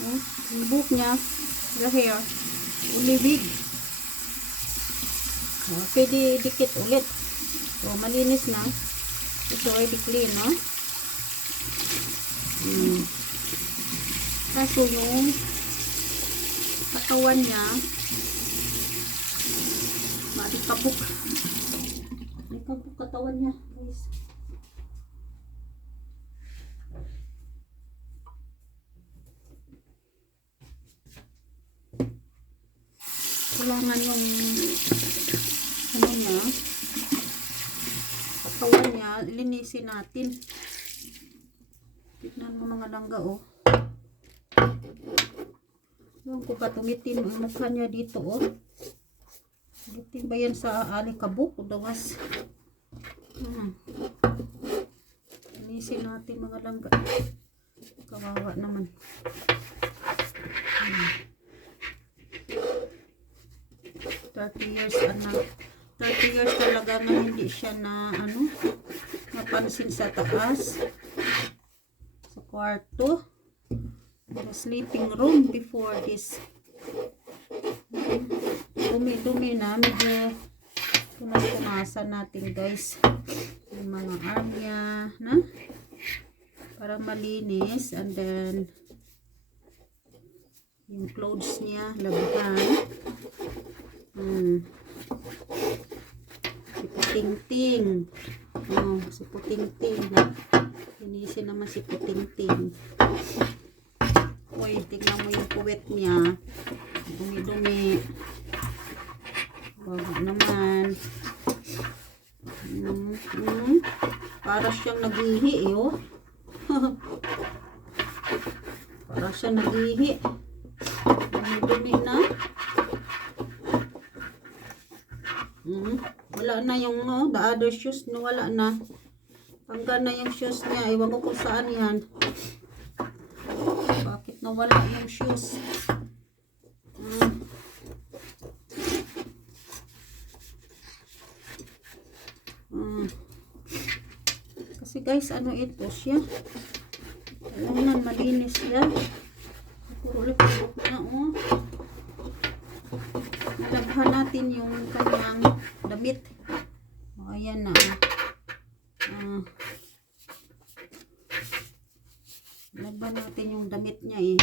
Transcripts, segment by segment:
Oh, yung buhok niya, the hair, ulibig. Oh, pwede dikit ulit. So, malinis na. Ito ay di-clean, no? Kaso yung katawan niya, malikabok. Malikabok katawan niya, guys. Kailangan yung ano niya, katawan niya, linisin natin. Tignan mo mga langga, oh. Yung ko patungitin ang mukha niya dito, oh. Gitin ba yan sa alikabok o dawas? Linisin natin mga langga. Kawawa naman. 30 years anak. 30 years talaga na hindi siya na ano, napansin sa taas. Sa kwarto. The sleeping room before this. Dumi-dumi na. Medyo punas-punasan natin, guys. Yung mga arm niya, na? Para malinis. And then, yung clothes niya, labuhan. Si Puting-ting. Oh, si Puting-ting. Linisin naman si Puting-ting. Uy, tingnan mo yung puwet niya. Dumi-dumi. Bago naman. Para siyang naghihi, eh, oh. Para siyang naghihi. Dumi-dumi na. Wala na yung the other shoes, no, wala na. Tanggal na yung shoes niya. Iwan ko kung saan yan. Bakit nawala yung shoes? Kasi guys, ano ito siya? Kailangan malinis siya. Puro lipot na, oh. Nalaghan natin yung kanyang damit. O, ayan na. Nalaghan natin yung damit niya, eh.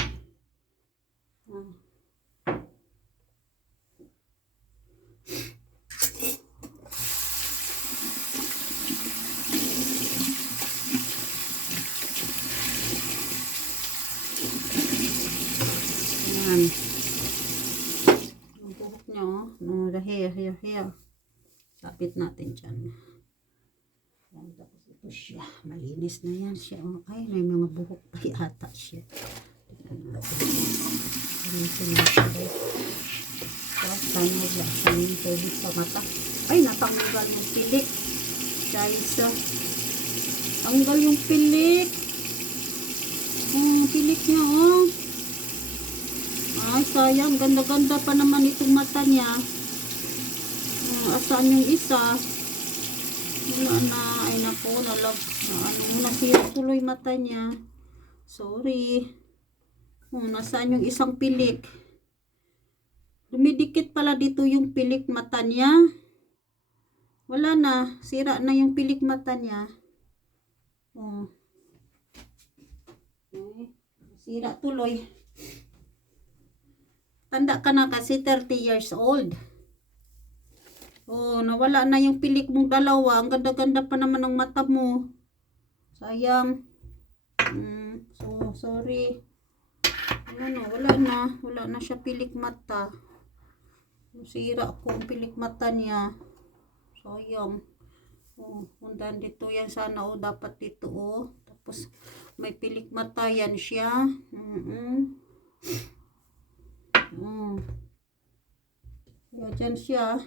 Ayan. Yung buhok niya, oh. No, the hair. Sapit natin dyan. Ayan, tapos ito siya. Malinis na yan siya, oh. Ay, may mga buhok pa yata siya. Linisin natin. Tapos, sanay tubig sa mata. Ay, natanggal yung pilik. Guys, tanggal yung pilik. Pilik niya, oh. Ay, sayang. Ganda-ganda pa naman itong mata niya. Asaan yung isa? Wala na. Ay, naku. Nasira tuloy mata niya. Sorry. Nasaan yung isang pilik? Dumidikit pala dito yung pilik mata niya. Wala na. Sira na yung pilik mata niya. Sira tuloy. Tanda ka na kasi 30 years old. Nawala na yung pilik mong dalawa. Ang ganda-ganda pa naman ng mata mo. Sayang. So, sorry. Wala na siya pilik mata. Sira ko ang pilik mata niya. Sayang. Pundan dito yan sana, dapat dito, Tapos, may pilik mata yan siya. Kaya dyan siya.